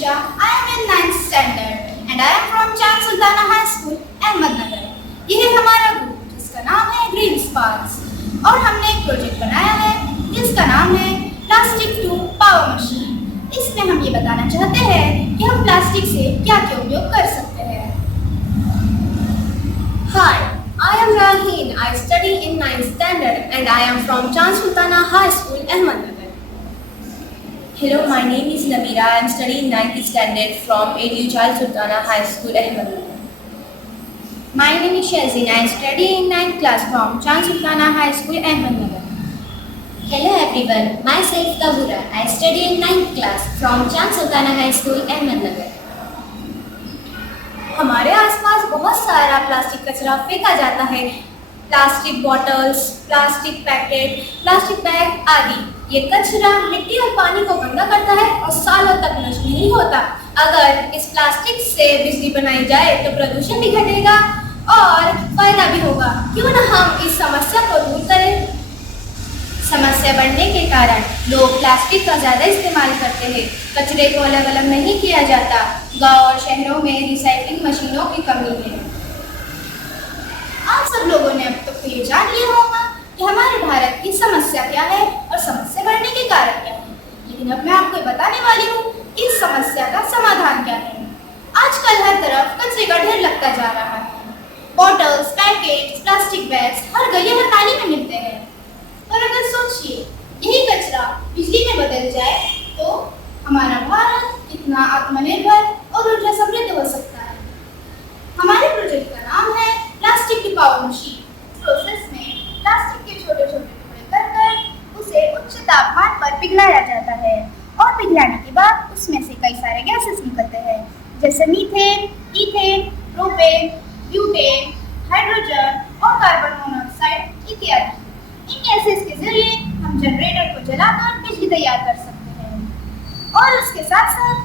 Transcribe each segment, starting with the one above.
Diksha. I am in 9th standard and I am from Chand Sultana High School, Ahmednagar. ये है हमारा group जिसका नाम है ग्रीन स्पार्क्स और हमने एक प्रोजेक्ट बनाया है जिसका नाम है प्लास्टिक टू पावर मशीन। इसमें हम ये बताना चाहते हैं कि हम प्लास्टिक से क्या क्या उपयोग कर सकते हैं। Hi, I am Raheen. I study in 9th standard and I am from Chand Sultana High School, Ahmednagar. Hello, my name is Namira. I am studying 9th standard from ADU Chand Sultana High School, Ahmednagar. My name is Shazina. I study in 9th class from Chand Sultana High School, Ahmednagar. Hello everyone, myself Kabura. I study in 9th class from Chand Sultana High School, Ahmednagar. हमारे आसपास बहुत सारा plastic कचरा फेंका जाता है। Plastic bottles, plastic packet, plastic bag आदि। ये कचरा मिट्टी और पानी को गंदा करता है और सालों तक नष्ट नहीं होता। अगर इस प्लास्टिक से बिजली बनाई जाए तो प्रदूषण भी घटेगा और फायदा भी होगा। क्यों न हम इस समस्या को दूर करें। समस्या बढ़ने के कारण लोग प्लास्टिक का ज़्यादा इस्तेमाल करते हैं। कचरे को अलग अलग नहीं किया जाता। गांव और शहरों में रिसाइकलिंग मशीनों की कमी है। आप सब लोगों ने अब तक तो ये जान लिया होगा कि हमारे भारत की समस्या क्या है और समस्या बढ़ने के कारण क्या है। लेकिन अब मैं आपको बताने वाली हूँ कि इस समस्या का समाधान क्या है। आजकल हर तरफ कचरे का ढेर लगता जा रहा है। बॉटल्स, पैकेट्स, प्लास्टिक बैग्स हर गली हर नाली में मिलते हैं। और अगर सोचिए यही कचरा बिजली में बदल जाए तो हमारा भारत कितना आत्मनिर्भर और ऊर्जा समृद्ध हो सकता है। हमारे प्रोजेक्ट का नाम है plastic to power machine. Process में प्लास्टिक के छोटे छोटे टुकड़े कर उसे उच्च तापमान पर पिघलाया जाता है और पिघलाने के बाद उसमें से कई सारे गैसेस निकलते हैं जैसे methane, ethane, propane, butane, hydrogen और कार्बन मोनोऑक्साइड इत्यादि। इन गैसेस के जरिए हम जनरेटर को जलाकर बिजली तैयार कर सकते हैं और उसके साथ साथ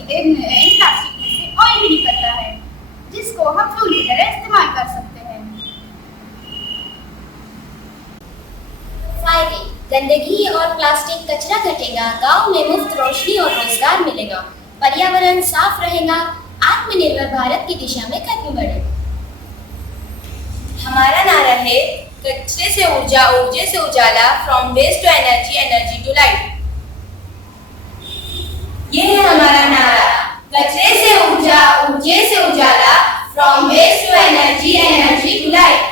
इन प्लास्टिक में से ऑयल भी निकलता है जिसको हम फ्यूल की तरह इस्तेमाल कर सकते हैं। फायदे: गंदगी और प्लास्टिक कचरा घटेगा, गांव में मुफ्त रोशनी और रोजगार मिलेगा, पर्यावरण साफ रहेगा, आत्मनिर्भर भारत की दिशा में कदम बढ़ेगा। हमारा नारा है कचरे से ऊर्जा, ऊर्जा से उजाला, from waste to energy, energy to life. ये है हमारा नारा, कचरे से ऊर्जा, ऊर्जा से उजाला, from waste to energy, energy to life.